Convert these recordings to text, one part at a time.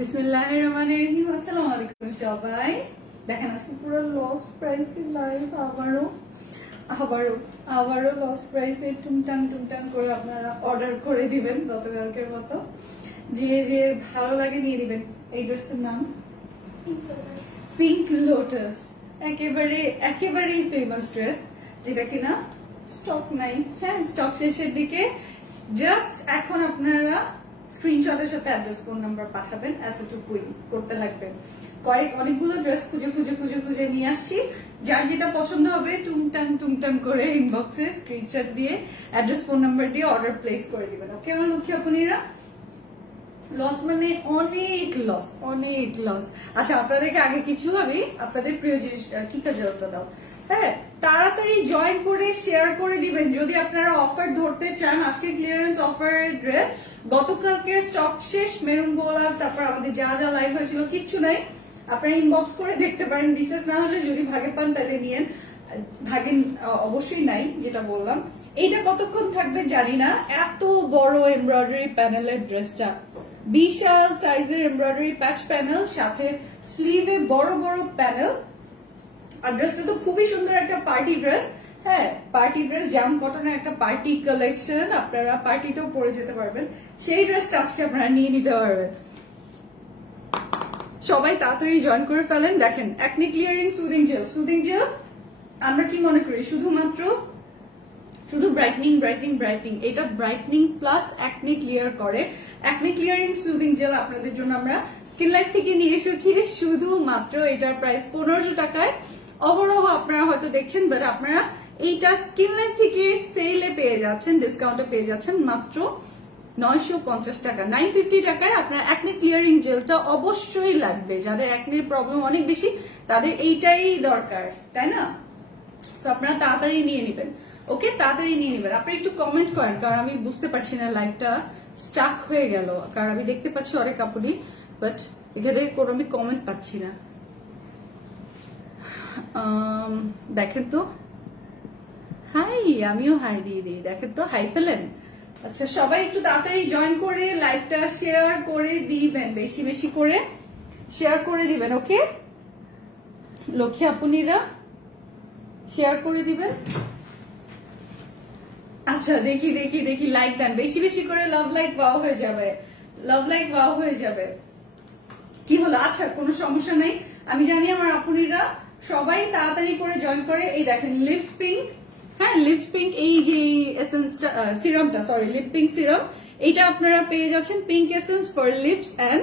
বিসমিল্লাহির রহমানির রহিম। আসসালামু আলাইকুম সবাই। দেখেন আজকে পুরো লস প্রাইসে লাইভ আবারও লস প্রাইসে টুমটাম করে আপনারা অর্ডার করে দিবেন গতকালকের মতো। যে ভালো লাগে নিয়ে দিবেন। এই ড্রেসের নাম পিঙ্ক লোটাস, একেবারেই ফেমাস ড্রেস, যেটা কিনা স্টক নাই। হ্যাঁ, স্টক শেষের দিকে। জাস্ট এখন আপনারা স্ক্রিনশটের সাথে অ্যাড্রেস ফোন নাম্বার পাঠাবেন, এতটুকুই করতে লাগবে। অনেকগুলো ড্রেস খুঁজে নিয়ে আসছি। যার যেটা পছন্দ হবে টুমটাম করে ইনবক্সে স্ক্রিনশট দিয়ে অ্যাড্রেস ফোন নাম্বার দিয়ে অর্ডার প্লেস করে দিবেন। ওকে আমার লক্ষ্মী আপনিরা। লস মানে অনেক লস। আচ্ছা, আপনাদেরকে আগে কিছু আমি আপনাদের প্রিয় জিনিস কি কাজে দাও। হ্যাঁ, তাড়াতাড়ি জয়েন করে শেয়ার করে দিবেন যদি আপনারা অফার ধরতে চান। আজকে ক্লিয়ারেন্স অফারের ড্রেস, গতকালকে স্টক শেষ, মেরুন গোলাপ, তারপর আমাদের যা লাইভ হয়েছিল কিচ্ছু নাই। আপনারা ইনবক্স করে দেখতে পারেন, বিশ্বাস না হলে যদি ভাগে পান তাহলে নিয়েন। ভাগে অবশ্যই নাই, যেটা বললাম। এইটা কতক্ষণ থাকবে জানি না। এত বড় এমব্রয়ডারি প্যানেলের ড্রেসটা, বিশাল সাইজের এমব্রয়ডারি প্যাচ প্যানেল, সাথে স্লিভে বড় প্যানেল। আর ড্রেসটা তো খুবই সুন্দর একটা পার্টি ড্রেস। হ্যাঁ, পার্টি ড্রেস, জাম কটনের একটা পার্টি কালেকশন। আপনারা পার্টিতেও পরে যেতে পারবেন। সেই ড্রেসটা আজকে আপনারা নিয়ে নিতে পারবেন। সবাই তাড়াতাড়ি জয়েন করে ফেলেন। দেখেন, অ্যাকনি ক্লিয়ারিং সুদিং জেল আমরা কি মনে করি শুধু ব্রাইটনিং। এটা ব্রাইটনিং প্লাস অ্যাকনি ক্লিয়ার করে। অ্যাকনি ক্লিয়ারিং সুদিং জেল আপনাদের জন্য আমরা স্কিন লাইফ থেকে নিয়ে এসেছি শুধুমাত্র। এটার প্রাইস 1500 টাকায়। অবরোহ আপনারা হয়তো দেখছেন, বাট আপনারা এইটা স্কিন লাইফ থেকে সেলে পেয়ে যাচ্ছেন, ডিসকাউন্টে পেয়ে যাচ্ছেন মাত্র 950 টাকা, 950 টাকায়। আপনার অ্যাকনি ক্লিয়ারিং জেলটা অবশ্যই লাগবে। যাদের অ্যাকনির প্রবলেম অনেক বেশি, তাদের এইটাই দরকার, তাই না? তো আপনারা তাড়াতাড়ি নিয়ে নেবেন। ওকে, তাড়াতাড়ি নিয়ে নেবেন। আপনি একটু কমেন্ট করেন, কারণ আমি বুঝতে পারছি না, লাইভটা স্টাক হয়ে গেল। কারণ আমি দেখতে পাচ্ছি অনেক কাপড়ই, বাট এখানে কোনো আমি কমেন্ট পাচ্ছি না। দেখেন তো, হাই, আমিও হাই দিয়ে দিই। দেখেন তো, হাই পেলেন? আচ্ছা, সবাই একটু তাড়াতাড়ি জয়েন করে লাইভটা শেয়ার করে দিবেন, বেশি করে শেয়ার করে দিবেন। ওকে লক্ষ্মী আপুনিরা, শেয়ার করে দিবেন। আচ্ছা, দেখি লাইক দেন, বেশি করে লাভ লাইক ওয়াও হয়ে যাবে। কি হলো? আচ্ছা, কোনো সমস্যা নাই। আমি জানি আমার আপুনিরা সবাই তাড়াতাড়ি করে জয়েন করে। এই দেখেন লিপস পিঙ্ক। হ্যাঁ, লিপস পিঙ্ক, এই যে এসেন্সটা, সিরামটা, সরি, লিপ পিঙ্ক সিরাম, এইটা আপনারা পেয়ে যাচ্ছেন। Pink essence for lips and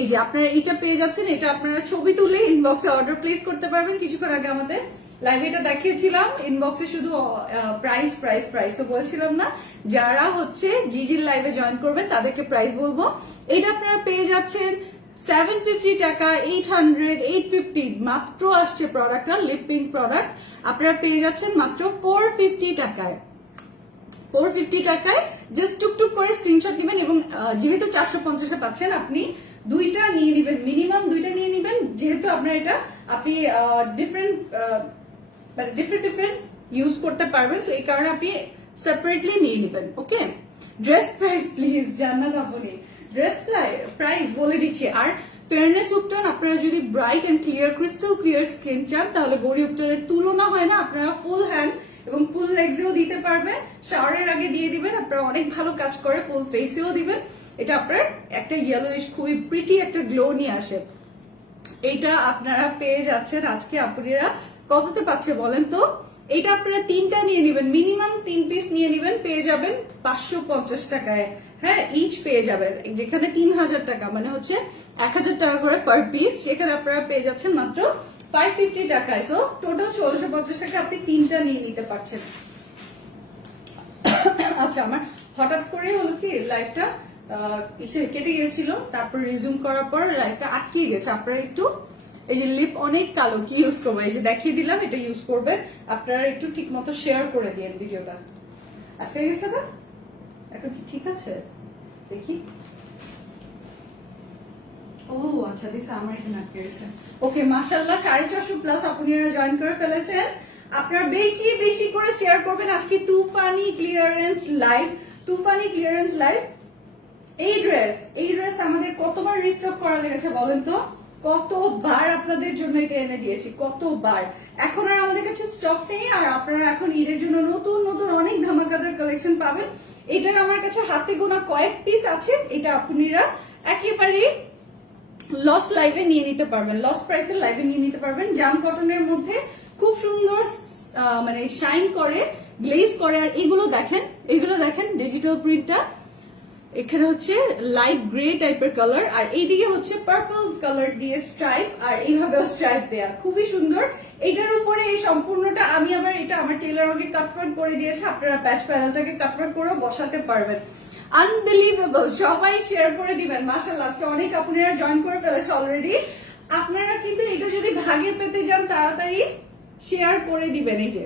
এই যে আপনারা এটা পেয়ে যাচ্ছেন। এটা আপনারা ছবি তুলে ইনবক্সে অর্ডার প্লেস করতে পারবেন। কিছুক্ষণ আগে আমাদের লাইভে এটা দেখিয়েছিলাম। ইনবক্সে শুধু প্রাইস তো বলছিলাম না। যারা হচ্ছে জিজির লাইভে জয়েন করবেন তাদেরকে প্রাইস বলবো। এটা আপনারা পেয়ে যাচ্ছেন 750 টাকা, 800, 850 মাত্র আসছে প্রোডাক্টটা, লিপ পিঙ্ক প্রোডাক্ট। আপনারা পেয়ে যাচ্ছেন মাত্র 450 টাকায়। 450 টাকায় জাস্ট টুকটুক করে স্ক্রিনশট নেবেন, এবং যেহেতু 450-এ পাচ্ছেন, আপনি দুইটা নিয়ে নেবেন, মিনিমাম দুইটা নিয়ে নেবেন। যেহেতু আপনার এটা আপনি ডিফারেন্ট ইউজ করতে পারবেন, তো এই কারণে আপনি সেপারেটলি নিয়ে নেবেন। ওকে, ড্রেস প্রাইস প্লিজ জান্নাত আপনি, ড্রেস প্রাইস বলে দিচ্ছি। আর ফেয়ারনেস উপটন, আপনারা যদি bright and clear, crystal clear skin চান, তাহলে গড়ি উপটনের তুলনা হয় না। আপনারা ফুল হ্যান্ড এবং ফুল লেগসেও দিতে পারবেন। শাওয়ারের আগে দিয়ে দিবেন, আপনারা অনেক ভালো কাজ করে। ফুল ফেসেও দিবেন। এটা আপনার একটা ইয়েলোইশ, খুবই প্রিটি একটা গ্লো নিয়ে আসে। এইটা আপনারা পেয়ে যাচ্ছেন আজকে। আপনারা কততে পাচ্ছে বলেন তো? এটা আপনারা তিনটা নিয়ে নেবেন, মিনিমাম 3 পিস নিয়ে নেবেন, পেয়ে যাবেন 550 টাকায়। হ্যাঁ, ইচ পেয়ে যাবেন। যেখানে 3000 টাকা মানে হচ্ছে 1000 টাকা করে পার পিস, সেখানে আপনারা পেয়ে যাচ্ছেন মাত্র 550 টাকায়। সো টোটাল 1650 টাকা আপনি তিনটা নিয়ে নিতে পারছেন। আচ্ছা, আমার হঠাৎ করে হলো কি লাইভটা কেটে গিয়েছিল, তারপর রিজুম করার পর লাইভটা আটকে গেছে। আপনারা একটু, এই যে লিপ অনেক কালো, কি ইউজ করবো, এই যে দেখিয়ে দিলাম, এটা ইউজ করবেন। আপনারা একটু ঠিক মতো শেয়ার করে দিন ভিডিওটা। আটকে গেছে না? এখন কি ঠিক আছে? দেখি। ও আচ্ছা, দেখছি আমার এখানে আটকে গেছে। ওকে, মাশাআল্লাহ, 450 প্লাস আপনারা জয়েন করে ফেলেছেন। আপনারা বেশি করে শেয়ার করবেন। আজকে তুফানি ক্লিয়ারেন্স লাইভ এই ড্রেস আমাদের কতবার রিস্টক করা লেগেছে বলেন তো, কতবার আপনাদের জন্য এটা এনে দিয়েছি, কতবার। এখন আর আমাদের কাছে স্টক নেই, আর আপনারা এখন ঈদের জন্য নতুন নতুন অনেক ধামাকাদার কালেকশন পাবেন। এটার আমার কাছে হাতে গোনা কয়েক পিস আছে, এটা আপনারা একেবারে লস লাইভে নিয়ে নিতে পারবেন, লস প্রাইসের লাইভে নিয়ে নিতে পারবেন। জাম কটনের মধ্যে খুব সুন্দর মানে শাইন করে, গ্লেজ করে। আর এগুলো দেখেন ডিজিটাল প্রিন্টটা, এখানে হচ্ছে লাইট গ্রে টাইপের কালার, আর এইদিকে হচ্ছে পার্পল কালার দিয়ে স্ট্রাইপ, আর এইভাবেও স্ট্রাইপ দেয়া, খুবই সুন্দর। এটার উপরে এই সম্পূর্ণটা আমি আবার এটা আমার টেলার আমাকে কাটওয়ার্ক করে দিয়েছে, আপনারা প্যাচ প্যানেলটাকে কাটওয়ার্ক করে বসাতে পারবেন। আনবিলিভেবল, সবাই শেয়ার করে দিবেন। মাশাআল্লাহ, আজকে অনেক আপনারা জয়েন করে ফেলেছে অলরেডি। আপনারা কিন্তু এটা যদি ভাগে পেতে যান তাড়াতাড়ি শেয়ার করে দিবেন। এই যে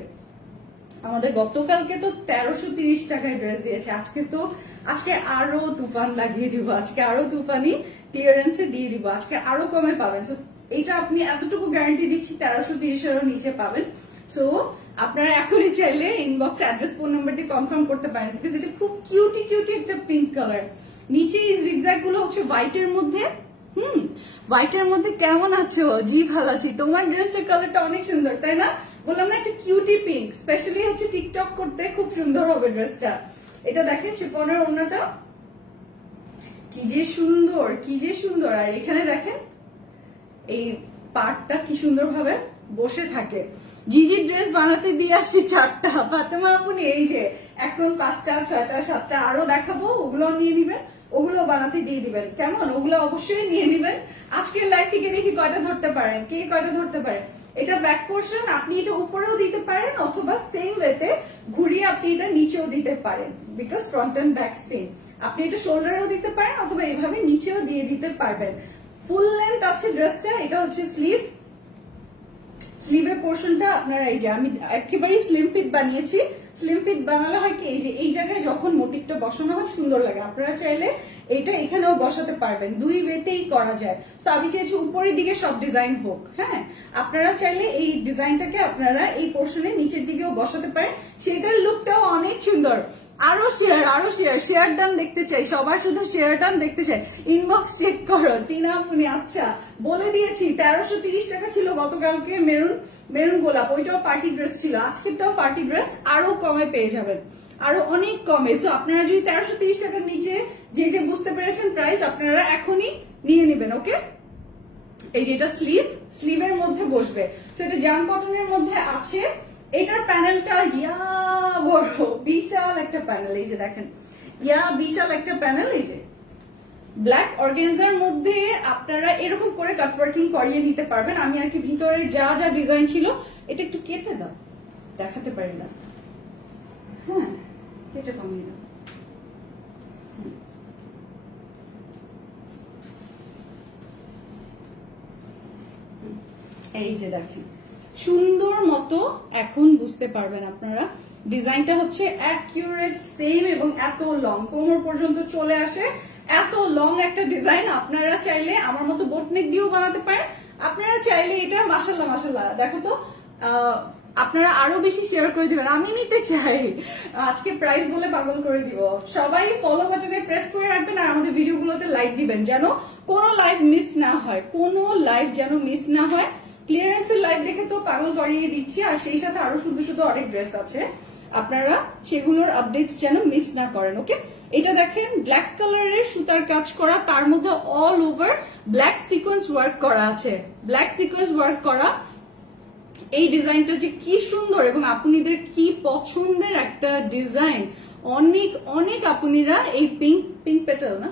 আমাদের গতকালকে তো 1330 টাকায় ড্রেস দিয়েছে, আজকে আরো তুফান লাগিয়ে দিব, আজকে আরো তুফানি ক্লিয়ারেন্সে দিয়ে দিব, আজকে আরো কমে পাবেন। সো এটা আপনি এতটুকু গ্যারান্টি দিচ্ছি 1330 এরও নিচে পাবেন। সো আপনারা এখনই চাইলে ইনবক্সে অ্যাড্রেস ফোন নাম্বার দিয়ে কনফার্ম করতে পারেন, বিকজ এটা খুব কিউটি একটা পিঙ্ক কালার। নিচে এই জিগজ্যাগ গুলো হচ্ছে হোয়াইটের মধ্যে। হোয়াইটের মধ্যে কেমন আছো? জি ভালো আছি। তোমার ড্রেসটার কালারটা অনেক সুন্দর, তাই না? বললাম না, একটা কিউটি পিঙ্ক, স্পেশালি হচ্ছে টিকটক করতে খুব সুন্দর হবে ড্রেসটা। এটা দেখেন শিফনের ওড়নাটা কি যে সুন্দর, আর এখানে দেখেন এই পার্টটা কি সুন্দর ভাবে বসে থাকে। জিজির ড্রেস বানাতে দিয়ে আসছি 4টা। ফাতেমা আপনি এই যে এখন 5টা 6টা 7টা আরো দেখাবো, ওগুলো নিয়ে নিবেন, ওগুলো বানাতে দিয়ে দিবেন। কেমন? ওগুলো অবশ্যই নিয়ে নিবেন। আজকের লাইভ থেকে দেখি কয়টা ধরতে পারেন, কে কয়টা ধরতে পারেন। এটা ব্যাক পোর্শন, আপনি এটা উপরেও দিতে পারেন, অথবা সেম ওয়েতে ঘুরিয়ে আপনি এটা নিচেও দিতে পারেন, because front end back same. আপনি এটা শোল্ডারেও দিতে পারেন, অথবা এইভাবে নিচেও দিয়ে দিতে পারবেন। ফুল লেন্থ আছে ড্রেসটা। এটা হচ্ছে স্লিভের পোর্শনটা আপনারা এই যে আমি একেবারেই স্লিম ফিট বানিয়েছি। স্লিম ফিট বানালে হয় কি, এই যে এই জায়গায় যখন মোটিভটা বসানো হয় সুন্দর লাগে। আপনারা চাইলে এটা এখানেও বসাতে পারবেন, দুই ওয়েতেই করা যায়। সো আমি চাইছি উপরের দিকে সব ডিজাইন হোক। হ্যাঁ, আপনারা চাইলে এই ডিজাইনটাকে আপনারা এই পোর্শনে নিচের দিকেও বসাতে পারেন, সেটার লুকটাও অনেক সুন্দর। আরো শেয়ার ডান দেখতে চাই, সবার শুধু শেয়ার ডান দেখতে চাই। ইনবক্স চেক করো। তিনা আপনি আচ্ছা বলে দিয়েছি 1330 টাকা ছিল গতকালকে মেরুন গোলাপ, ওইটাও পার্টি ড্রেস ছিল, আজকেরটাও পার্টি ড্রেস, আরো কমে পেয়ে যাবেন, আরো অনেক কমে। সো আপনারা যদি 1330 টাকার নিচে যে বুঝতে পেরেছেন প্রাইস, আপনারা এখনই নিয়ে নেবেন। ওকে, এই যে এটা স্লিভের মধ্যে বসবে। তো এটা জাম কটনের মধ্যে আছে। এটার প্যানেলটা বড়, বিশাল একটা প্যানেল। এই যে দেখেন বিশাল একটা প্যানেল। এই যে ব্ল্যাক অর্গানজার মধ্যে আপনারা এরকম করে কাটওয়ার্কিং করিয়ে নিতে পারবেন। আমি আর কি ভিতরে যা ডিজাইন ছিল এটা একটু কেটে দাও, দেখাতে পারি না। হ্যাঁ, কেটে কমিয়ে দাও। এই যে দেখেন সুন্দর মতো এখন বুঝতে পারবেন আপনারা। ডিজাইনটা হচ্ছে অ্যাকিউরেট সেম, এবং এত লং, কোমর পর্যন্ত চলে আসে, এত লং একটা ডিজাইন। আপনারা চাইলে আমার মতো বোটনেক দিয়েও বানাতে পারেন, আপনারা চাইলে এটা মাশাআল্লাহ দেখো তো, আপনারা আরো বেশি শেয়ার করে দিবেন। আমি নিতে চাই, আজকে প্রাইস বলে পাগল করে দিব। সবাই ফলো বাটনে প্রেস করে রাখবেন, আর আমাদের ভিডিওগুলোতে লাইক দিবেন, যেন কোনো লাইভ মিস না হয়, কোনো লাইভ যেন মিস না হয়। ক্লিয়ারেন্সের লাইভ দেখে তো পাগল করিয়ে দিচ্ছি, আর সেই সাথে আরো শুধু অনেক ড্রেস আছে, আপনারা সেগুলোর আপডেটস যেন মিস না করেন। ওকে, এটা দেখেন ব্ল্যাক কালারের সুতার কাজ করা, তার মধ্যে all over black sequence work করা আছে, ব্ল্যাক সিকোয়েন্স ওয়ার্ক করা। এই ডিজাইনটা যে কি সুন্দর, এবং আপনাদের কি পছন্দের একটা ডিজাইন। অনেক আপনারা এই পিঙ্ক পেটাল না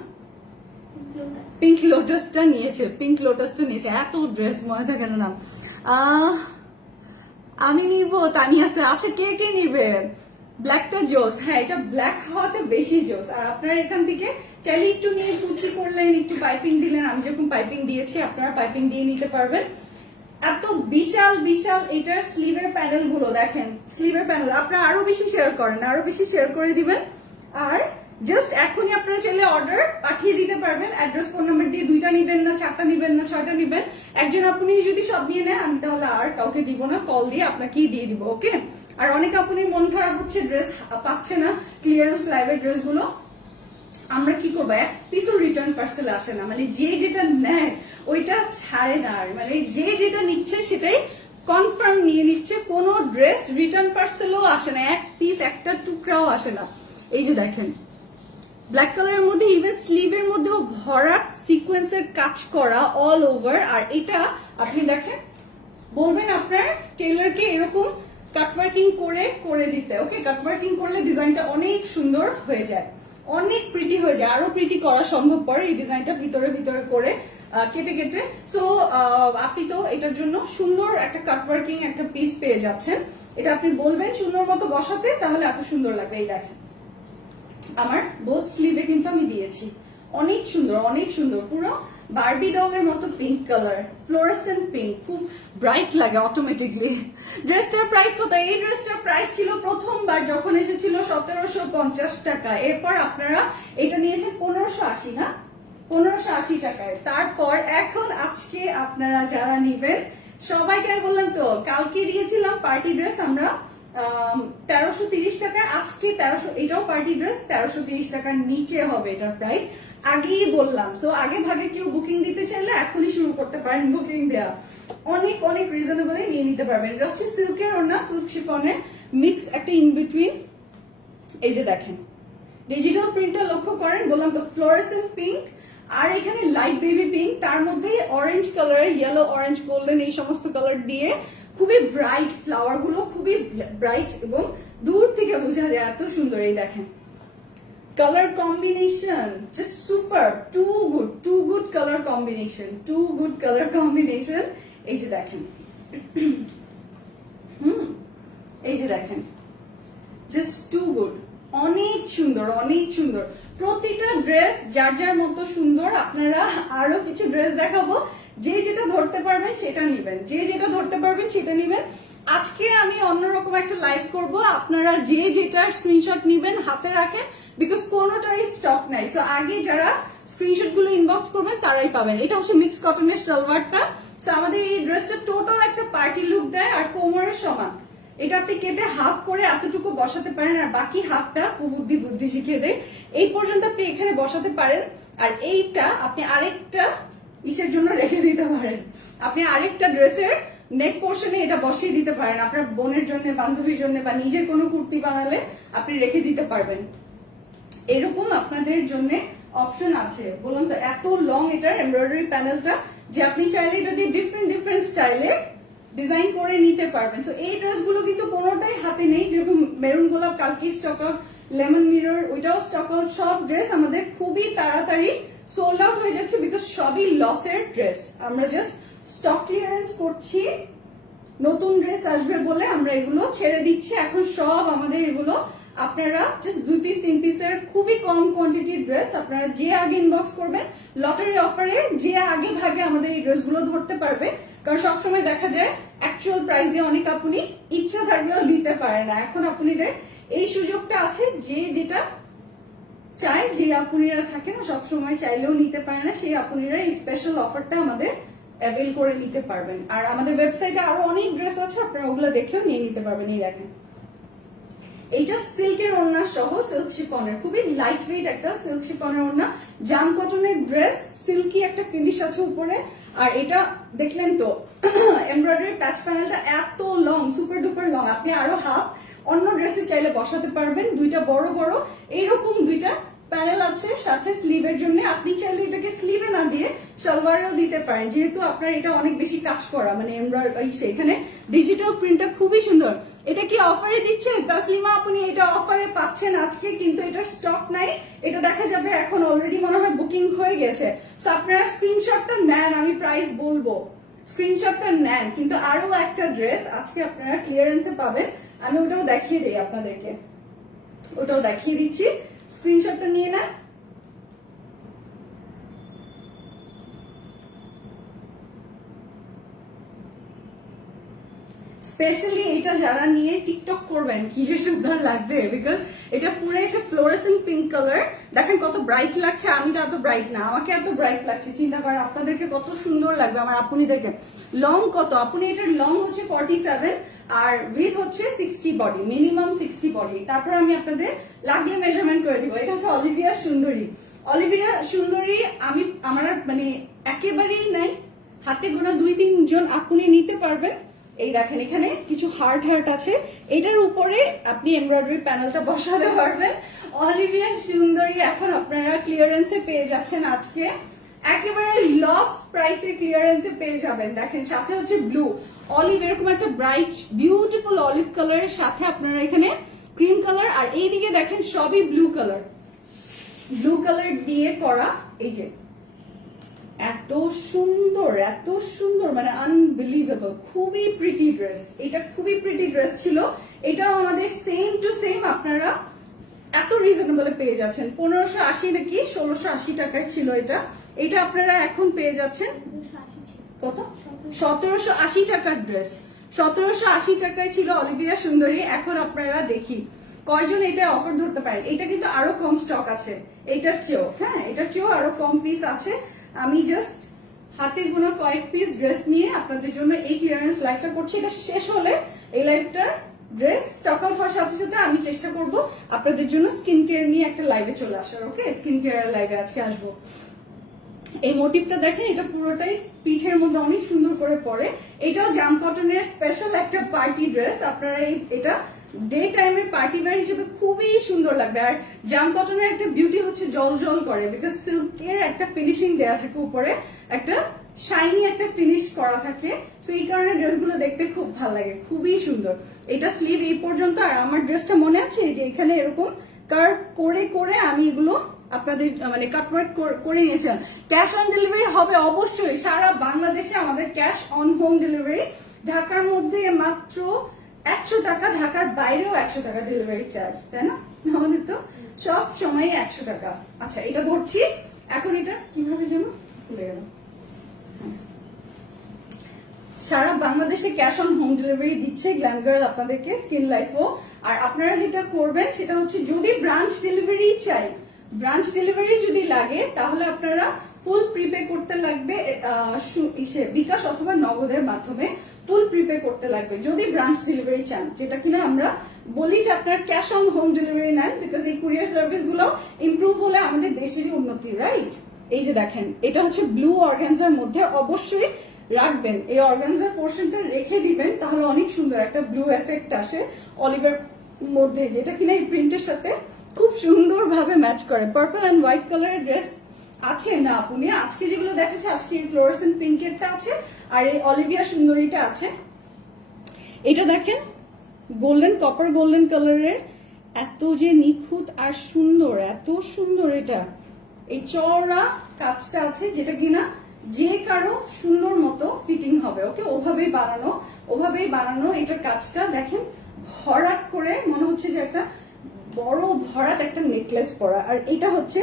পিঙ্ক লোটাসটা নিয়েছে। এত ড্রেস মনে থাকে না নাম। আমি নিব তানিয়াতে। আচ্ছা, কে নিবে? ব্ল্যাকটা জোস। হ্যাঁ, এটা ব্ল্যাক হওয়াতে বেশি জোস। আর আপনারা এখান থেকে চাইলে একটু নিয়ে কুচি করলেন, একটু পাইপিং দিলেন। আমি যখন পাইপিং দিয়েছি, আপনারা পাইপিং দিয়ে নিতে পারবেন। এত বিশাল এটার স্লিভের প্যানেল গুলো দেখেন, স্লিভের প্যানেল আপনারা আরো বেশি শেয়ার করেন, আরো বেশি শেয়ার করে দিবেন। আর জাস্ট এখনই আপনারা চাইলে অর্ডার পাঠিয়ে দিতে পারবেন। অ্যাড্রেস ফোন নাম্বার দিয়ে 2টা নিবেন না, 4টা নিবেন না, 6টা নিবেন। একজন আপনি যদি সব নিয়ে নেন, আমি তাহলে আর কাউকে দিব না, কল দিয়ে আপনাকেই দিয়ে দিব। ওকে, আর অনেক আপনি মন খারাপ হচ্ছে, ড্রেস পাচ্ছে না, ক্লিয়ারেন্স লাইভের ড্রেসগুলো আমরা কি করবো, এক পিসও রিটার্ন পার্সেল আসে না, মানে যে যেটা নেয় ওইটা ছাড়ে না, মানে যে যেটা নিচ্ছে সেটাই কনফার্ম নিয়ে নিচ্ছে, কোনো ড্রেস রিটার্ন পার্সেলও আসে না, এক পিস একটা টুকরাও আসে না। এই যে দেখেন ব্ল্যাক কালারের মধ্যে ইভেন স্লিভের মধ্যেও ভরা সিকোয়েন্সের কাজ করা অল ওভার। আর এটা আপনি দেখেন বলবেন আপনার টেইলরকে এরকম কাটওয়ার্কিং করে করে দিতে, ওকে, কাটওয়ার্কিং করলে ডিজাইনটা অনেক সুন্দর হয়ে যায়, অনেক প্রিটি হয়ে যায়, আরো প্রিটি করা সম্ভব পরে এই ডিজাইনটা ভিতরে ভিতরে করে কেটে কেটে। সো আপনি তো এটার জন্য সুন্দর একটা কাটওয়ার্কিং একটা পিস পেয়ে যাচ্ছেন, এটা আপনি বলবেন সুন্দর মতো বসাতে, তাহলে এত সুন্দর লাগবে। এই দেখেন আমার বোথ স্লিভে কিন্তু আমি দিয়েছি, অনেক সুন্দর অনেক সুন্দর, পুরো বারবি ডলের মতো পিঙ্ক কালার, ফ্লোরেসেন্ট পিঙ্ক, খুব ব্রাইট লাগে অটোমেটিকলি। ড্রেসটার প্রাইস কত? এই ড্রেসটার প্রাইস ছিল প্রথমবার যখন এসেছিল 1750 টাকা, এরপর আপনারা এটা নিয়েছেন 1580, না 1580 টাকায়। তারপর এখন আজকে আপনারা যারা নিবেন সবাইকে আর বললাম তো, কালকে দিয়েছিলাম পার্টি ড্রেস আমরা 1330 টাকায়, আজকে 1300, এটাও পার্টি ড্রেস 1330 টাকার নিচে হবে এটার প্রাইস, আগেই বললাম। সো আগে ভাগে কেউ বুকিং দিতে চাইলে এখনই শুরু করতে পারেন বুকিং দেওয়া, অনেক অনেক রিজনেবলে নিয়ে নিতে পারবেন। এটা হচ্ছে সিল্কের ওড়না, সিল্ক শিফনের মিক্স একটা ইন বিটুইন। এই যে দেখেন ডিজিটাল প্রিন্টটা লক্ষ্য করেন, বললাম তো ফ্লোরেসেন্ট পিঙ্ক, আর এখানে লাইট বেবি পিঙ্ক, তার মধ্যে অরেঞ্জ কালারের ইয়েলো অরেঞ্জ গোল্ডেন এই সমস্ত কালার দিয়ে খুবই ব্রাইট, ফ্লাওয়ার গুলো খুবই ব্রাইট এবং দূর থেকে বোঝা যায় এত সুন্দর। এই দেখেন colour combination just super, too good colour combination, too good colour combination. এই যে দেখেন এই যে দেখেন জাস্ট টু গুড, অনেক সুন্দর অনেক সুন্দর প্রতিটা ড্রেস যার যার মতো সুন্দর। আপনারা আরো কিছু ড্রেস দেখাবো, যে যেটা ধরতে পারবেন সেটা নিবেন, যে যেটা ধরতে পারবেন সেটা নিবেন। আজকে আমি অন্যরকম একটা লাইভ করব, আপনারা যে যেটার স্ক্রিনশট নিবেন হাতে রাখেন, বিকজ কোনোটারই স্টক নাই। সো আগে যারা স্ক্রিনশট গুলো ইনবক্স করবেন তারাই পাবেন। এটা হচ্ছে মিক্স কটনের সালোয়ারটা। সো আমাদের এই ড্রেসটা টোটাল একটা পার্টি লুক দেয়, আর কোমরের সমান। এটা আপনি কেটে হাফ করে এতটুকু বসাতে পারেন, আর বাকি হাফটা বুদ্ধি শিখিয়ে দেয়, এই পর্যন্ত আপনি এখানে বসাতে পারেন। আর এইটা আপনি আরেকটা ইসের জন্য রেখে দিতে পারেন, আপনি আরেকটা ড্রেসের নেক পোর্শনে এটা বসিয়ে দিতে পারেন, আপনার বোনের জন্য, বান্ধবীর জন্য, বা নিজের কোনো কুর্তি বানালে আপনি রেখে দিতে পারবেন। এরকম আপনাদের জন্য অপশন আছে। বললাম তো এত লং এটার এমব্রয়ডারি প্যানেলটা, যে আপনি চাইলে এটা দিয়ে ডিফারেন্ট স্টাইলে ডিজাইন করে নিতে পারবেন। সো এই ড্রেসগুলো কিন্তু কোনোটাই হাতে নেই, যেরকম মেরুন গোলাপ কালকে স্টক আউট, লেমন মিরর ওইটাও স্টক আউট, সব ড্রেস আমাদের খুবই তাড়াতাড়ি সোল্ড আউট হয়ে যাচ্ছে, বিকজ সবই লসের ড্রেস। আমরা জাস্ট স্টক ক্লিয়ারেন্স করছি, নতুন ড্রেস আসবে বলে আমরা এগুলো ছেড়ে দিচ্ছি। এখন সব আমাদের এগুলো আপনারা জাস্ট 2 পিস 3 পিসের খুবই কম কোয়ান্টিটির ড্রেস, আপনারা যে আগে ইনবক্স করবেন লটারি অফারে, যে আগে ভাগে আমাদের এই ড্রেসগুলো ধরতে পারবে। কারণ সবসময় দেখা যায় অ্যাকচুয়াল প্রাইস দিয়ে অনেক আপনি ইচ্ছা থাকলেও নিতে পারে না। এখন আপনাদের এই সুযোগটা আছে, যে যেটা চায়, যে আপুনিরা থাকে না সবসময় চাইলেও নিতে পারে না, সেই আপুনিরা এই স্পেশাল অফারটা আমাদের অ্যাভেল করে নিতে পারবেন। আর আমাদের ওয়েবসাইটে আরো অনেক ড্রেস আছে, আপনারা ওগুলো দেখেও নিয়ে নিতে পারবেন। এই দেখেন এইটা সিল্কের ওড়না সহ সিল্ক শিফনের, খুবই লাইট ওয়েট একটা সিল্ক শিফনের ওড়না, জাম কটনের ড্রেস, সিল্কি একটা ফিনিশ আছে উপরে। আর এটা দেখলেন তো এমব্রয়ডারি প্যাচ প্যানেলটা এত লং, সুপার ডুপার লং, আপনি আরো হাফ অন্য ড্রেসে চাইলে বসাতে পারবেন। দুইটা বড় বড় এইরকম দুইটা প্যানেল আছে সাথে স্লিভের জন্য, আপনি চাইলে এটাকে স্লিভে না দিয়ে সালোয়ারেও দিতে পারেন, যেহেতু আপনার এটা অনেক বেশি কাজ করা, মানে এখানে ডিজিটাল প্রিন্টটা খুবই সুন্দর। এটা কি অফারে দিচ্ছে তাসলিমা? আপনি এটা অফারে পাচ্ছেন আজকে, কিন্তু এটার স্টক নাই, এটা দেখা যাবে এখন অলরেডি মনে হয় বুকিং হয়ে গেছে। সো আপনারা স্ক্রিনশটটা নেন, আমি প্রাইস বলবো, স্ক্রিনশটটা নেন। কিন্তু আরো একটা ড্রেস আজকে আপনারা ক্লিয়ারেন্সে পাবেন, আমি ওটাও দেখিয়ে দিই আপনাদেরকে, ওটাও দেখিয়ে দিচ্ছি, স্ক্রিনশটটা নিয়ে নেন। স্পেশালি এটা যারা নিয়ে টিকটক করবেন কি যে সুন্দর লাগবে, বিকজ এটা পুরো একটা ফ্লোরেসেন্ট পিঙ্ক কালার। দেখেন কত ব্রাইট লাগছে, আমি তো এত ব্রাইট না, আমাকে এত ব্রাইট লাগছে, চিন্তা করেন আপনাদেরকে কত সুন্দর লাগবে আমার আপুনিদেরকে। লং কত আপনি, এটার লং হচ্ছে 47 আর উইথ হচ্ছে 60 বডি, মিনিমাম 60 বডি। তারপর আমি আপনাদের লাগলে মেজারমেন্ট করে দিব। এটা হচ্ছে অলিভিয়া সুন্দরী। অলিভিয়া সুন্দরী আমি আমার মানে একেবারেই নাই, হাতে গোনা 2-3 জন আপনি নিতে পারবেন। এই দেখেন এখানে কিছু হার্ট আছে, এটার উপরে আপনি এমব্রয়ডারি প্যানেলটা বসাতে পারবেন। অলিভিয়া সুন্দরী এখন আপনারা ক্লিয়ারেন্সে পেয়ে যাচ্ছেন, আজকে একেবারে লস প্রাইসে ক্লিয়ারেন্সে পেয়ে যাবেন। দেখেন সাথে হচ্ছে ব্লু অলিভ, এরকম একটা ব্রাইট বিউটিফুল অলিভ কালারের সাথে আপনারা এখানে ক্রিম কালার, আর এইদিকে দেখেন সবই ব্লু কালার, ব্লু কালার দিয়ে করা। এই যে এত সুন্দর মানে আনবিলিভেবল, খুবই প্রিটি ড্রেস। এটা খুবই প্রিটি ড্রেস ছিল, এটাও আমাদের সেম টু সেম আপনারা এত রিজনেবলে পেয়ে যাচ্ছেন। 1580 নাকি 1680 টাকায় ছিল এটা, এটা আপনারা এখন পেয়ে যাচ্ছেন কত, 1780 টাকার ড্রেস। 1780 টাকায় ছিল অলিভিয়া সুন্দরী। এখন আপনারা দেখি কয়জন এটা অফার ধরতে পারেন। এটা কিন্তু আরো কম স্টক আছে এটার চেয়েও, হ্যাঁ এটার চেয়েও আরো কম পিস আছে। আমি জাস্ট হাতে গোনা কয়েক পিস ড্রেস নিয়ে আপনাদের জন্য এই ক্লিয়ারেন্স লাইভটা করছি। এটা শেষ হলে এই লাইভটার ড্রেস স্টক আউট হওয়ার সাথে সাথে আমি চেষ্টা করব আপনাদের জন্য স্কিন কেয়ার নিয়ে একটা লাইভে চলে আসার। ওকে, স্কিন কেয়ার লাইভে আজকে আসবো। এই মোটিভটা দেখেন, এটা পুরোটাই পিঠের মধ্যে অনেক সুন্দর করে পরে। এটাও জাম কটনের স্পেশাল একটা পার্টি ড্রেস। আপনারা এটা ডে টাইমের পার্টি ওয়্যার হিসেবে খুবই সুন্দর লাগবে। আর জাম কটনের একটা বিউটি হচ্ছে জল জল করে, বিকজ সিল্কের একটা ফিনিশিং দেওয়া থাকে উপরে, একটা শাইনি একটা ফিনিশ করা থাকে, তো এই কারণে ড্রেসগুলো দেখতে খুব ভালো লাগে, খুবই সুন্দর। এটা স্লিভ এই পর্যন্ত। আর আমার ড্রেসটা মনে আছে যে এখানে এরকম কার্ভ করে করে আমি এগুলো আপনাদের মানে কাটওয়ার্ক করে নিয়েছিলাম। ক্যাশ অন ডেলিভারি হবে অবশ্যই, সারা বাংলাদেশে আমাদের ক্যাশ অন হোম ডেলিভারি। ঢাকার মধ্যে মাত্র 100 টাকা, ঢাকার বাইরেও 100 টাকা ডেলিভারি চার্জ, তাই না? আমাদের তো সব সময় 100 টাকা। আচ্ছা এটা ধরছি এখন, এটা কিভাবে যেন ভুলে গেল। সারা বাংলাদেশে ক্যাশ অন হোম ডেলিভারি দিচ্ছে গ্ল্যাম গার্ল আপনাদেরকে, স্কিন লাইফও। আর আপনারা যেটা করবেন সেটা হচ্ছে যদি ব্রাঞ্চ ডেলিভারি চাই, ব্রাঞ্চ ডেলিভারি যদি লাগে তাহলে আপনারা ফুল প্রিপে করতে লাগবে বিকাশ অথবা নগদের মাধ্যমে ফুল প্রিপে করতে লাগবে যদি ব্রাঞ্চ ডেলিভারি চান, যেটা কিনা আমরা বলি যে আপনার ক্যাশ অন হোম ডেলিভারি নেন, বিকজ এই কুরিয়ার সার্ভিস গুলো ইমপ্রুভ হলে আমাদের দেশেরই উন্নতি, রাইট? এই যে দেখেন এটা হচ্ছে ব্লু অর্গানজার মধ্যে, অবশ্যই রাখবেন এই অর্গানজার পোর্শনটা রেখে দিবেন, তাহলে অনেক সুন্দর একটা ব্লু এফেক্ট আসে অলিভের মধ্যে, যেটা কিনা এই প্রিন্টের সাথে খুব সুন্দর ভাবে ম্যাচ করে। পার্পল এন্ড হোয়াইট কালারের ড্রেস আছে না আপনি, আজকে যেগুলো দেখেছে, আজকে এই ফ্লোরেসেন্ট পিঙ্কেরটা আছে আর এই অলিভিয়া সুন্দরীটা আছে। এটা দেখেন গোল্ডেন, কপার গোল্ডেন কালারের, এত যে নিখুঁত আর সুন্দর, এত সুন্দর। এটা এই চওড়া কাজটা আছে, যেটা কিনা যে কারো সুন্দর মতো ফিটিং হবে। ওকে, ওভাবেই বানানো এটার কাজটা দেখেন, ভরাট করে মনে হচ্ছে যে একটা বড় ভরাট একটা নেকলেস পরা। আর এটা হচ্ছে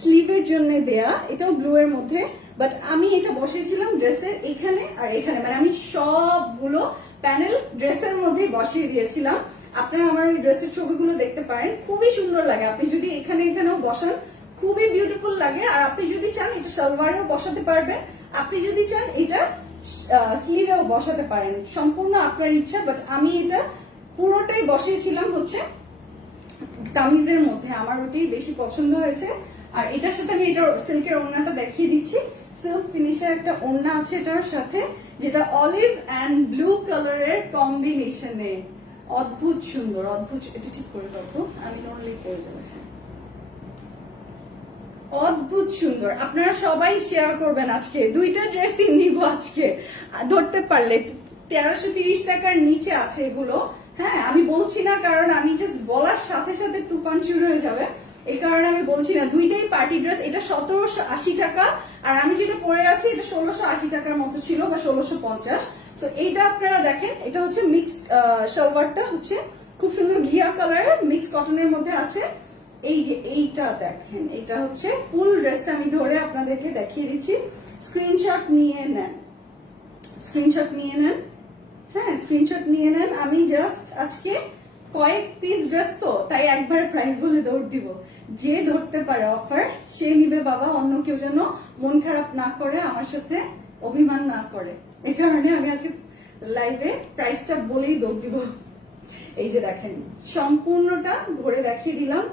স্লিভের জন্য দেয়া, এটাও ব্লু এর মধ্যে, বাট আমি এটা বসিয়েছিলাম ড্রেসের এখানে আর এখানে, মানে আমি সবগুলো প্যানেল ড্রেসের মধ্যে বসিয়ে দিয়েছিলাম। আপনারা আমার ওই ড্রেসের ছবিগুলো দেখতে পারেন, খুবই সুন্দর লাগে। আপনি যদি এখানেও বসান খুবই বিউটিফুল লাগে। আর আপনি যদি চান এটা সালোয়ারেও বসাতে পারবেন, আপনি যদি চান এটা স্লিভেও বসাতে পারেন, সম্পূর্ণ আপনার ইচ্ছা। বাট আমি এটা পুরোটাই বসিয়েছিলাম হচ্ছে কামিজের মধ্যে, আমার ওটাই বেশি পছন্দ হয়েছে। আর এটার সাথে আমি এটা সিল্কের ওড়নাটা দেখিয়ে দিচ্ছি, সিল্ক ফিনিশের একটা ওড়না আছে এটার সাথে, যেটা অলিভ এন্ড ব্লু কালারের কম্বিনেশনে, অদ্ভুত সুন্দর, অদ্ভুত। এটা ঠিক করে পাবো আমি, নর্মালি করে যাবো, হ্যাঁ অদ্ভুত সুন্দর। আপনারা সবাই শেয়ার করবেন, আজকে দুইটা ড্রেসই নিব আজকে ধরতে পারলে। 1330 টাকার নিচে আছে এগুলো, হ্যাঁ আমি বলছি না, কারণ আমি জাস্ট বলার সাথে সাথে তুফান শুরু হয়ে যাবে, এই কারণে আমি বলছি না। দুইটাই পার্টি ড্রেস। এটা 1780 টাকা, আর আমি যেটা পরে আছি এটা 1680 টাকার মতো ছিল, বা 1650। তো এইটা আপনারা দেখেন, এটা হচ্ছে মিক্স সালোয়ারটা হচ্ছে খুব সুন্দর ঘিয়া কালারের মিক্স কটনের মধ্যে আছে। এই যে এইটা দেখেন, এটা হচ্ছে ফুল ড্রেসটা আমি ধরে আপনাদেরকে দেখিয়ে দিচ্ছি। স্ক্রিনশট নিয়ে নেন, হ্যাঁ স্ক্রিনশট নিয়ে নেন। আমি জাস্ট আজকে কয়েক পিস ড্রেস তো, তাই একবারে প্রাইস বলে দৌড় দিব। যে ধরতে পারে অফার সে নিবে বাবা, অন্য কেউ যেন মন খারাপ না করে, আমার সাথে অভিমান না করে। এই কারণে আমি আজকে লাইভে প্রাইসটা বলেই দৌড় দিব। এই যে দেখেন, সম্পূর্ণটা ধরে দেখিয়ে দিলাম।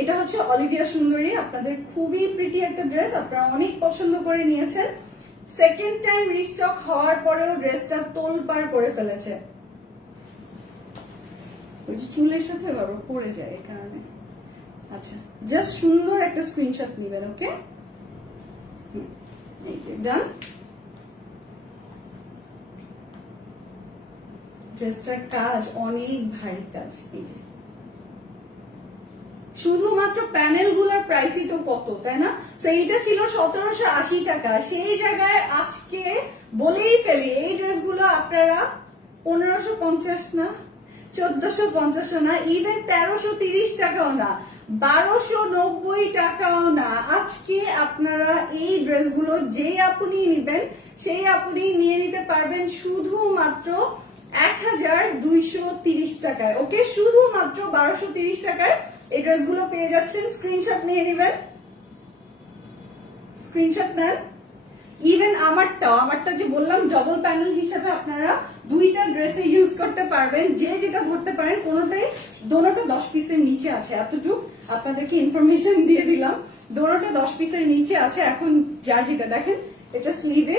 এটা হচ্ছে অলিভিয়া সুন্দরী, আপনাদের খুবই প্রিটি একটা ড্রেস, আপনারা অনেক পছন্দ করে নিয়েছেন। সেকেন্ড টাইম রিস্টক হওয়ার পরেও ড্রেসটা তোলপাড় করে ফেলেছে। ওই যে চুলের সাথে বাবা পড়ে যায় এই কারণে। আচ্ছা, জাস্ট সুন্দর একটা স্ক্রিনশট নেবেন, ওকে? এই যে ডান। ড্রেসটার কাজ অনেক ভারী কাজ। এই যে শুধুমাত্র প্যানেল গুলোর প্রাইসই তো কত, তাই না? তো এইটা ছিল 1780 টাকা, সেই জায়গায় আজকে বলেই ফেলি এই ড্রেসগুলো আপনারা 1550 না, 1450 না, ইভেন 1330 টাকাও না, 1290 টাকাও না। আজকে আপনারা এই ড্রেসগুলো যেই আপনি নিবেন সেই আপনি নিয়ে নিতে পারবেন শুধুমাত্র 1230 টাকায়, ওকে? শুধুমাত্র 1230 টাকায় এই ড্রেসগুলো পেয়ে যাচ্ছেন। স্ক্রিনশট নিয়ে নেবেন, স্ক্রিনশট নেন। ইভেন আমারটা যে বললাম ডবল প্যানেল হিসেবে আপনারা দুইটা ড্রেসে ইউজ করতে পারবেন, যে যেটা ধরতে পারেন। দোনোটা 10 পিসের নিচে আছে, এতটুকু আপনাদেরকে ইনফরমেশন দিয়ে দিলাম। দোনোটা 10 পিসের নিচে আছে। এখন যার যেটা দেখেন, এটা স্লিভে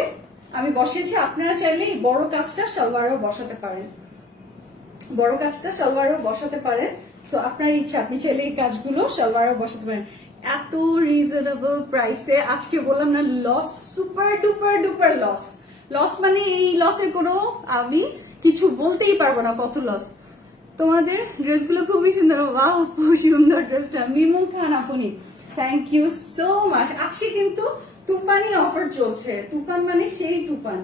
আমি বসিয়েছি, আপনারা চাইলে এই বড় কাজটা সালোয়ারেও বসাতে পারেন, বড় কাজটা সালোয়ারেও বসাতে পারেন। সো আপনার ইচ্ছা, আপনি চাইলে এই কাজগুলো সালোয়ারেও বসাতে পারেন। এত রিজনেবল প্রাইসে আজকে বললাম না, loss, super duper duper loss. Loss মানে এই লসের কোনো আমি কিছু বলতেই পারবো না কত লস। তোমাদের ড্রেসগুলো খুবই সুন্দর, ওয়াও খুব সুন্দর ড্রেসটা। মিমু খান আপনি, থ্যাংক ইউ সো মাচ। আজকে কিন্তু তুফানি অফার চলছে, তুফান মানে সেই তুফান,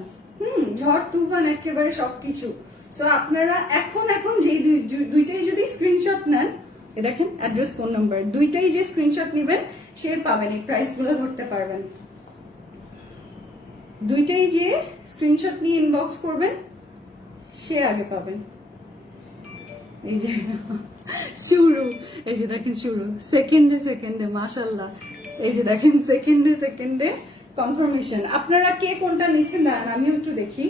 ঝড় তুফান একেবারে সবকিছু। সো আপনারা এখন যে দুইটাই যদি স্ক্রিনশট নেন, দেখেন অ্যাড্রেস, ফোন নাম্বার, দুইটাই যে স্ক্রিনশট নেবেন সে পাবেন, এই প্রাইস গুলো ধরতে পারবেন। দুইটাই যে স্ক্রিনশট নিয়ে ইনবক্স করবেন সে আগে পাবেন। এই যে শুরু, এই যে দেখেন শুরু, সেকেন্ডে মাশাআল্লাহ। এই যে দেখেন সেকেন্ডে কনফার্মেশন। আপনারা কে কোনটা নিচ্ছেন দাঁড়ান আমিও একটু দেখি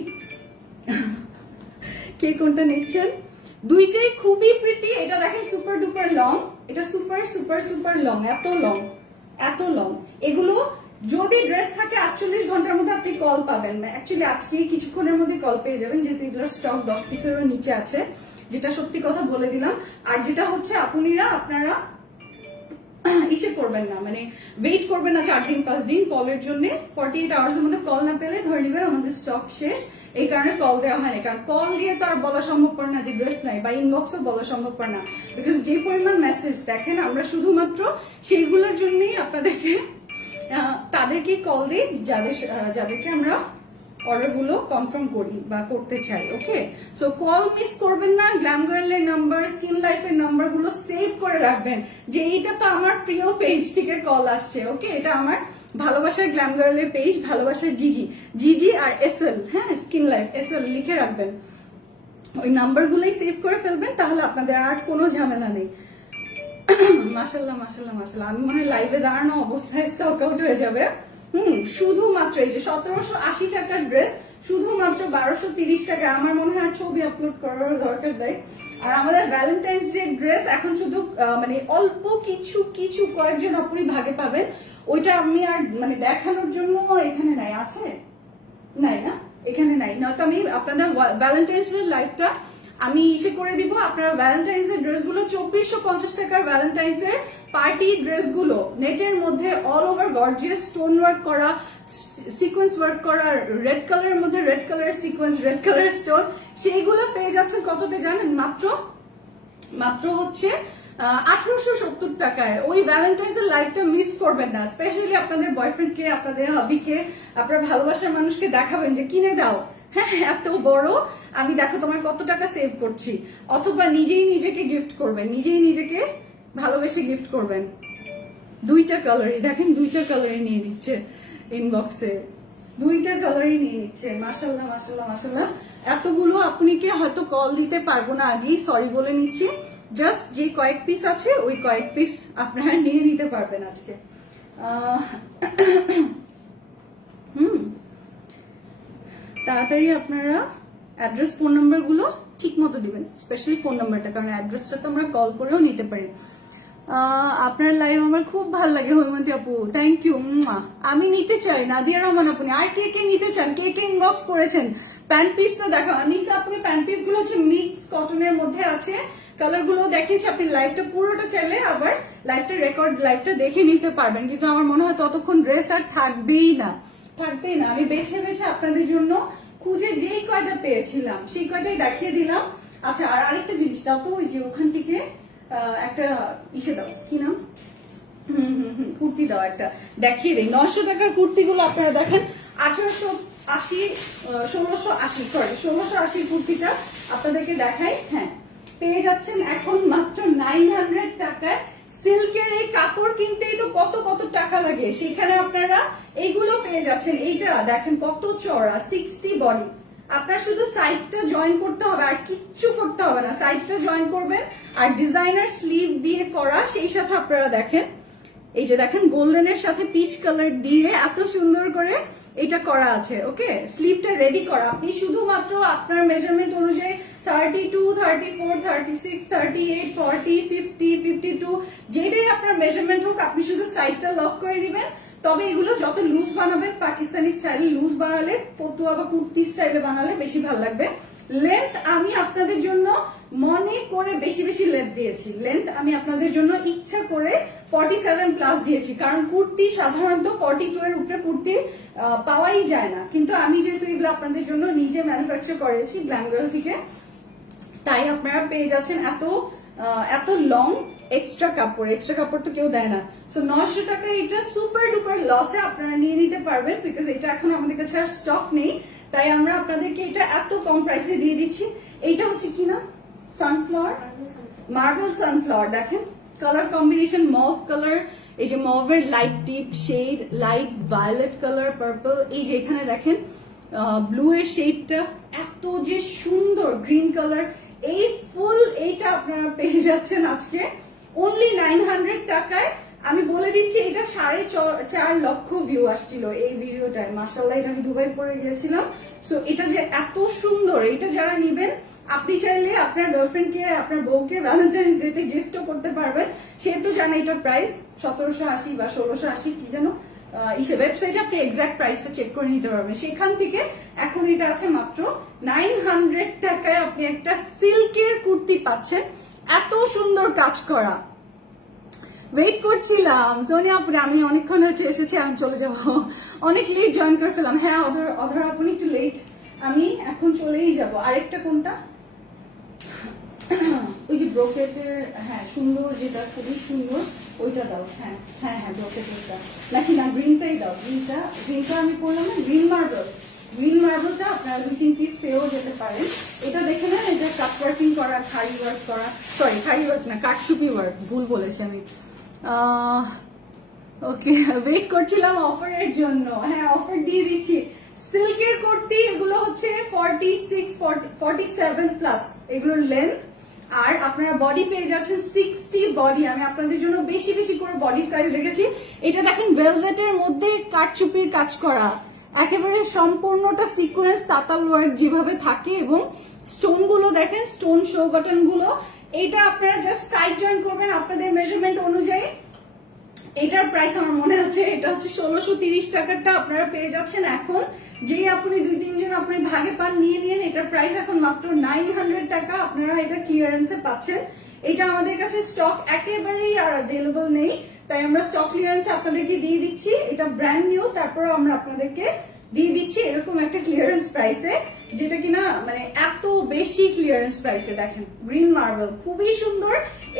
কে কোনটা নিচ্ছেন। দুইটাই খুবই প্রিটি। এটা দেখেন সুপার ডুপার লং, এটা সুপার সুপার সুপার লং, এত লং। এগুলো যদি ড্রেস থাকে 48 ঘন্টার মধ্যে আপনি কল পাবেন না। অ্যাকচুয়ালি আজকেই কিছুক্ষণের মধ্যে কল পেয়ে যাবেন, যেহেতু এগুলোর স্টক 10 পিসেরও নিচে আছে, যেটা সত্যি কথা বলে দিলাম। আর যেটা হচ্ছে আপনারা ইসে করবেন না, মানে ওয়েট করবেন না 4 দিন 5 দিন কলের জন্য। 48 আওয়ার্স এর মধ্যে কল না পেলে ধরে নিবেন আমাদের স্টক শেষ, এই কারণে কল দেওয়া হয় না। কারণ কল দিয়ে তো আর বলা সম্ভবপর না যে ড্রেস নাই, বা ইনবক্সও বলা সম্ভবপর না, বিকজ যে পরিমাণ মেসেজ দেখেন আমরা শুধুমাত্র সেইগুলোর জন্যই আপনাদেরকে তাদেরকে কল দিই যাদেরকে আমরা অর্ডারগুলো কনফার্ম করি বা করতে চাই, ওকে? সো কল মিস করবেন না। গ্ল্যাম গার্লের নাম্বার, স্কিন লাইফের নাম্বারগুলো সেভ করে রাখবেন, যে এটা তো আমার প্রিয় পেজ থেকে কল আসছে, ওকে? এটা আমার ভালোবাসার গ্ল্যাম গার্লের পেজ, ভালোবাসার জিজি আর এসএল, হ্যাঁ, স্কিন লাইফ এসএল লিখে রাখবেন। ওই নাম্বারগুলোই সেভ করে ফেলবেন, তাহলে আপনাদের আর কোনো ঝামেলা নেই। মাশাল্লাহ মাশাল্লাহ মাশাল্লাহ। আমি মনে হয় লাইভে দাঁড়ানো অবস্থায় স্টক আউট হয়ে যাবে। শুধুমাত্র এই যে 1780 টাকার ড্রেস শুধুমাত্র 1230 টাকা। আমার মনে হয় আর ছবি আপলোড করার দরকার নেই। আর আমাদের ভ্যালেন্টাইন্স ডে ড্রেস এখন শুধু মানে অল্প কিছু কয়েকজন আপনি ভাগে পাবেন। ওইটা আমি আর মানে দেখানোর জন্য এখানে নাই, আছে নাই না, এখানে নাই না। তো আমি আপনাদের ভ্যালেন্টাইন্স ডে লাইভটা আমি ইসে করে দিব। আপনারা ভ্যালেন্টাইন্স এর ড্রেসগুলো 2450 টাকার ভ্যালেন্টাইন্স এর পার্টি ড্রেসগুলো নেটের মধ্যে all over gorgeous stone work করা, সিকোয়েন্স ওয়ার্ক করা, রেড কালারের মধ্যে red colour sequence, red colour stone, সেইগুলো পেয়ে যাচ্ছেন কততে জানেন? মাত্র হচ্ছে 1870 টাকায়। ওই ভ্যালেন্টাইন্স এর লাইভটা মিস করবেন না। স্পেশালি আপনাদের বয়ফ্রেন্ডকে, আপনাদের হাবিকে, আপনার ভালোবাসার মানুষকে দেখাবেন যে কিনে দাও, হ্যাঁ এত বড়, আমি দেখো তোমার কত টাকা সেভ করছি। অথবা নিজেই নিজেকে গিফট করবেন, নিজেই নিজেকে ভালোবেসে গিফট করবেন। দুইটা কালারই দেখেন, দুইটা কালারই নিয়ে নিচ্ছে ইনবক্সে, দুইটা কালারই নিয়ে নিচ্ছে। মাশাল্লাহ মাশাল্লাহ মাশাল্লাহ। এতগুলো আপনি কে হয়তো কল দিতে পারবো না, আগেই সরি বলে নিচ্ছি। জাস্ট যে কয়েক পিস আছে ওই কয়েক পিস আপনারা নিয়ে নিতে পারবেন আজকে। তাড়াতাড়ি আপনারা অ্যাড্রেস ফোন নাম্বার গুলো ঠিক মতো দিবেন, স্পেশালি ফোন নাম্বারটা, কারণ অ্যাড্রেসটা তো আমরা কল করেও নিতে পারি। আপনার লাইভ আমার খুব ভালো লাগে হৈমন্তী আপু, থ্যাংক ইউ। আমি নিতে চাই, নাদিয়া রহমান আপু। আর কে কে নিতে চান, কে কে ইনবক্স করেছেন? প্যান্ট পিসটা দেখো আনিসা, আপনি প্যান্ট পিস গুলো হচ্ছে মিক্স কটনের মধ্যে আছে, কালার গুলো দেখিয়েছি। আপনি লাইভটা পুরোটা চাইলে আবার লাইভটা দেখে নিতে পারবেন, কিন্তু আমার মনে হয় ততক্ষণ ড্রেস আর থাকবেই না। আমি বেছে বেছে আপনাদের জন্য খুঁজে যেই কয়টা পেয়েছিলাম সেই কয়টাই দেখিয়ে দিলাম। আচ্ছা, আর আরেকটা জিনিস দাও তো, ওই যে ওখান থেকে একটা ইসে দাও, কি নাম, কুর্তি দাও একটা, দেখিয়ে দিই। 900 টাকার কুর্তিগুলো আপনারা দেখেন, 1880 1680 কুর্তিটা আপনাদেরকে দেখাই। হ্যাঁ, পেয়ে যাচ্ছেন এখন মাত্র 900 টাকায়। সিল্কের এই কাপড় কিনতেই তো কত কত টাকা লাগে, সেখানে আপনারা এইগুলো পেয়ে যাচ্ছেন। এইটা দেখেন কত চড়া, 60 বডি। আপনার শুধু সাইডটা জয়েন করতে হবে, আর কিচ্ছু করতে হবে না। সাইডটা জয়েন করবেন, আর ডিজাইনার স্লিভ দিয়ে করা, সেই সাথে আপনারা দেখেন এই যে দেখেন গোল্ডেনের সাথে পিচ কালার দিয়ে এত সুন্দর করে এটা করা আছে। ওকে, স্লিভটা রেডি করা। আপনি শুধুমাত্র আপনার মেজারমেন্ট অনুযায়ী 32, 34, 36, 38, 40, 50, 52 যেটাই আপনার মেজারমেন্ট হোক, আপনি শুধু সাইডটা লক করে দিবেন। তবে এগুলো যত লুজ বানাবেন, পাকিস্তানি স্টাইলে লুজ বানালে, ফতুয়া বা কুর্তি স্টাইলে বানালে বেশি ভালো লাগবে। লেন্থ আমি আপনাদের জন্য মনে করে বেশি বেশি লেন্থ দিয়েছি। লেন্থ আমি আপনাদের জন্য ইচ্ছা করে 47 প্লাস দিয়েছি, কারণ কুর্তি সাধারণত 42 এর উপরে কুর্তি পাওয়াই যায় না। কিন্তু আমি যেহেতু এগুলো আপনাদের জন্য নিজে ম্যানুফ্যাকচার করেছি গ্ল্যামগার্ল থেকে, তাই আপনারা পেয়ে যাচ্ছেন এত লং এক্সট্রা কাপড় তো কেউ দেয় না। সো 900 টাকা এটা সুপার ডুপার লসে আপনারা নিয়ে নিতে পারবেন, বিকজ এটা এখন আমাদের কাছে আর স্টক নেই। তাই আমরা আপনাদেরকে এটা এত কম প্রাইসে দিয়ে দিচ্ছি। এইটা হচ্ছে কি না, সানফ্লাওয়ার, মার্বেল সানফ্লাওয়ার। দেখেন কালার কম্বিনেশন, মভ কালার, এই যে মভের light deep shade, light violet colour, purple, এই যে এখানে দেখেন ব্লু এর শেডটা এত যে সুন্দর, গ্রিন কালার, এই ফুল এইটা আপনারা পেয়ে যাচ্ছেন আজকে অনলি 900 টাকায়। আমি বলে দিচ্ছি, এটা 4.5 লক্ষ ভিউ আসছিল এই ভিডিওটায়। মাশাআল্লাহ, এটা আমি দুবাই পরে গিয়েছিলাম। সো এটা যে এত সুন্দর, এটা যারা নিবেন, আপনি চাইলে আপনার গার্লফ্রেন্ডকে, আপনার বউকে ভ্যালেন্টাইন্স ডেতে গিফটও করতে পারবেন। সে তো জানে এটার প্রাইস 1780 বা 1680 কি যেন, ওয়েবসাইটে আপনি এক্সাক্ট প্রাইসটা চেক করে নিতে পারবেন। সেখান থেকে এখন এটা আছে মাত্র 900 টাকায়। আপনি একটা সিল্কের কুর্তি পাচ্ছেন, এত সুন্দর কাজ করা। ওয়েট করছিলাম সোনিয়া আপনি, আমি অনেকক্ষণ হচ্ছে এসেছি, আমি চলে যাব, অনেক লেট জয়েন করে ফেলাম। হ্যাঁ অধরা আপনি একটু লেট, আমি এখন চলেই যাব। আরেকটা কোনটা, ওই যে ব্রোকেটের, হ্যাঁ সুন্দর, যেটা খুবই সুন্দর, ওইটা দাও। হ্যাঁ হ্যাঁ হ্যাঁ, ব্রোকেটেরটা নাকি না, গ্রিনটাই দাও। গ্রিনটা আমি পড়লাম না, গ্রিন মার্বেলটা আপনারা 2-3 পিস পেয়েও যেতে পারেন। এটা দেখে নেন, এটা কাট ওয়ার্কিং করা, খাড়ি ওয়ার্ক করা, সরি খাড়ি ওয়ার্ক না, কাটচুপি ওয়ার্ক, ভুল বলেছি আমি। ওকে, ওয়েট করছিলাম অফারের জন্য। হ্যাঁ, অফার দিয়ে দিচ্ছি। সিল্কের কুর্তি এগুলো হচ্ছে 46, 47 প্লাস এগুলোর লেন্থ, আর আপনারা বডি পেয়ে যাচ্ছেন 60 বডি। আমি আপনাদের জন্য বেশি বেশি করে বডি সাইজ রেখেছি। এটা দেখেন ভেলভেটের মধ্যে কাটচুপির কাজ করা, একেবারে সম্পূর্ণটা সিকোয়েন্স তাতাল ওয়ার্ক যেভাবে থাকে, এবং স্টোন গুলো দেখেন, স্টোন শো বাটন গুলো। এটা আপনারা জাস্ট সাইড জয়েন করবেন আপনাদের মেজারমেন্ট অনুযায়ী। এটার প্রাইস আমার মনে আছে এটা হচ্ছে 1630 টাকারটা আপনারা পেয়ে যাচ্ছেন এখন। যেই আপনি 2-3 জন আপনি ভাগে পান, নিয়ে নিন। এটার প্রাইস এখন মাত্র 900 টাকা, আপনারা এটা ক্লিয়ারেন্সে পাচ্ছেন। এটা আমাদের কাছে স্টক একেবারেই আর অ্যাভেলেবল নেই, তাই আমরা স্টক ক্লিয়ারেন্সে আপনাদেরকে দিয়ে দিচ্ছি। এটা ব্র্যান্ড নিউ, তারপরেও আমরা আপনাদেরকে দিয়ে দিচ্ছি এরকম একটা ক্লিয়ারেন্স প্রাইসে, যেটা কিনা মানে এত বেশি ক্লিয়ারেন্স প্রাইসে। দেখেন গ্রিন মার্বেল, খুবই সুন্দর।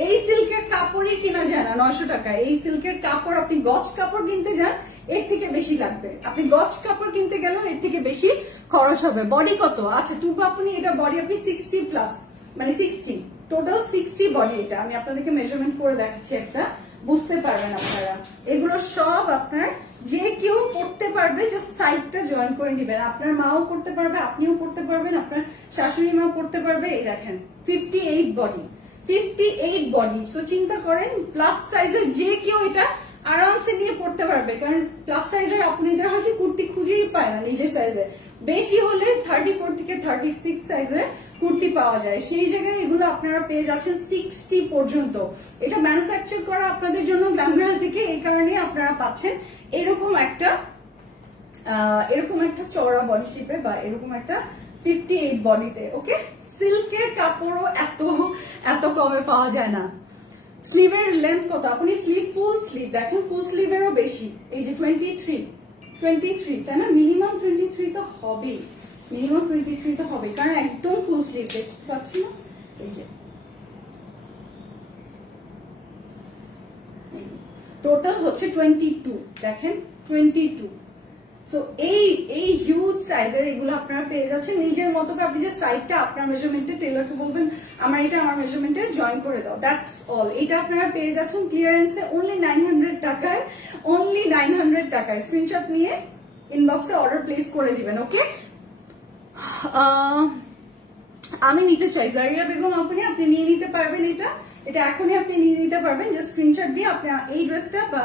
এই সিল্কের কাপড়ই কিনা যায় না 900 টাকা। এই সিল্কের কাপড় আপনি গজ কাপড় কিনতে যান, এর থেকে বেশি লাগবে। আপনি গজ কাপড় কিনতে গেলেও এর থেকে বেশি খরচ হবে। বডি কত? আচ্ছা টুপু আপনি এটা বডি আপনি 60 প্লাস, মানে 60 টোটাল 60 বডি। এটা আমি আপনাদেরকে মেজারমেন্ট করে দেখাচ্ছি, একটা বুঝতে পারবেন আপনারা। এগুলো সব আপনার যে কেউ পড়তে পারবে, জাস্ট সাইডটা জয়েন করে নেবেন। আপনার মাও পড়তে পারবে, আপনিও পড়তে পারবেন, আপনার শাশুড়ি মাও পড়তে পারবে। এই দেখেন 58 বডি, 58 বডি। সো চিন্তা করেন প্লাস সাইজের যে কেউ এটা আরামসে নিয়ে পড়তে পারবে, কারণ প্লাস সাইজের আপুনিদের হয় কি কুর্তি খুঁজেই পায় না নিজের সাইজে, বেশি হলে 34 থেকে 36 সাইজের কুর্তি পাওয়া যায়, সেই জায়গায় এগুলো আপনারা পেয়ে যাচ্ছেন 60 পর্যন্ত। এটা ম্যানুফ্যাকচার করা আপনাদের জন্য গ্ল্যামগার্ল থেকে, এই কারণে আপনারা পাচ্ছেন এরকম একটা চওড়া বডি শেপে বা এরকম একটা 58 বডিতে। ওকে, সিল্কের কাপড়ও এত কমে পাওয়া যায় না। স্লিভের লেন্থ কত, আপনি স্লিভ ফুল স্লিভ দেখেন, ফুল স্লিভেরও বেশি, এই যে 23 তাই না, মিনিমাম 23 তো হবেই, মিনিমাম 23 তো হবে, কারণ একদম ফুল স্লিভ দেখতে পাচ্ছি না, এই যে টোটাল হচ্ছে 22, দেখেন 22। সো এই হিউজ সাইজের এগুলো আপনারা পেয়ে যাচ্ছেন নিজের মতো করে। আপনি যে সাইডটা আপনার মেজারমেন্টে টেলরকে বলবেন আমার মেজারমেন্টে জয়েন করে দাও, দ্যাটস অল। এটা আপনারা পেয়ে যাচ্ছেন ক্লিয়ারেন্সে অনলি 900 টাকায়, অনলি 900 টাকায়। স্ক্রিনশট নিয়ে ইনবক্সে অর্ডার প্লেস করে দিবেন। ওকে, আমি নিতে চাই জারিয়া বেগম আপনি নিয়ে নিতে পারবেন, এটা এখনই আপনি নিয়ে নিতে পারবেন, জাস্ট স্ক্রিনশট দিয়ে আপনি এই ড্রেসটা বা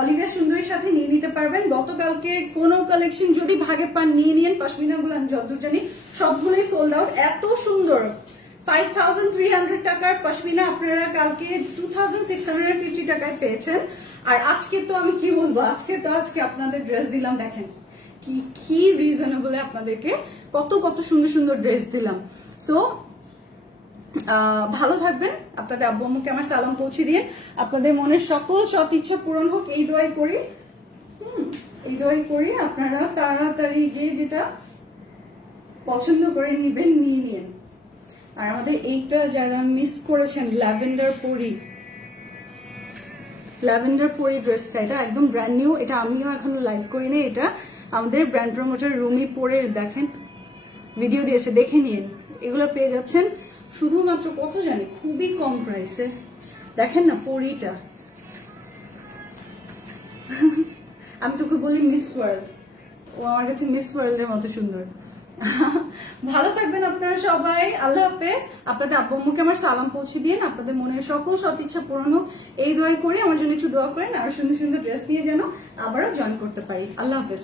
অলিভিয়া সুন্দরীর সাথে নিয়ে নিতে পারবেন। গতকালকে কোনো কালেকশন যদি ভাগে পান নিয়ে নিন, পশমিনা গুলো আমি যতদূর জানি সবগুলোই সোল্ড আউট। এত সুন্দর 5300 টাকার পশমিনা আপনারা কালকে 2650 টাকায় পেয়েছেন। আর আজকে তো আমি কি বলবো, আজকে আপনাদের ড্রেস দিলাম, দেখেন কি রিজনেবলে আপনাদেরকে কত সুন্দর ড্রেস দিলাম। সো ভালো থাকবেন, আপনাদের আব্বু আম্মুকে আমার সালাম পৌঁছে দিয়ে, আপনাদের মনের সকল সৎ ইচ্ছা পূরণ হোক এই দোয়াই করি। আপনারা তাড়াতাড়ি গিয়ে যেটা পছন্দ করে নিয়ে নিন। আর আমাদের এইটা যারা মিস করেছেন, ল্যাভেন্ডার পরি ড্রেসটা, এটা একদম ব্র্যান্ড নিউ, এটা আমিও এখনো লাইভ করিনি, এটা আমাদের ব্র্যান্ড প্রমোটার রুমি পরে দেখেন ভিডিও দিয়েছে, দেখে নিন। এগুলো পেয়ে যাচ্ছেন শুধুমাত্র কত জানি, খুবই কম প্রাইসে। দেখেন না পরিটা, আমি তোকে বলি মিস ওয়ার্ল্ড, ও আমার কাছে মিস ওয়ার্ল্ডের মতো সুন্দর। ভালো থাকবেন আপনারা সবাই, আল্লাহ হাফেজ। আপনাদের আব্বু আম্মুকে আমার সালাম পৌঁছে দিন, আপনাদের মনের সকল সৎ ইচ্ছা পূরণ হোক এই দোয়াই করি। আমার জন্য একটু দোয়া করেন, আর সুন্দর ড্রেস নিয়ে যেন আবারও জয়েন করতে পারি। আল্লাহ হাফেজ।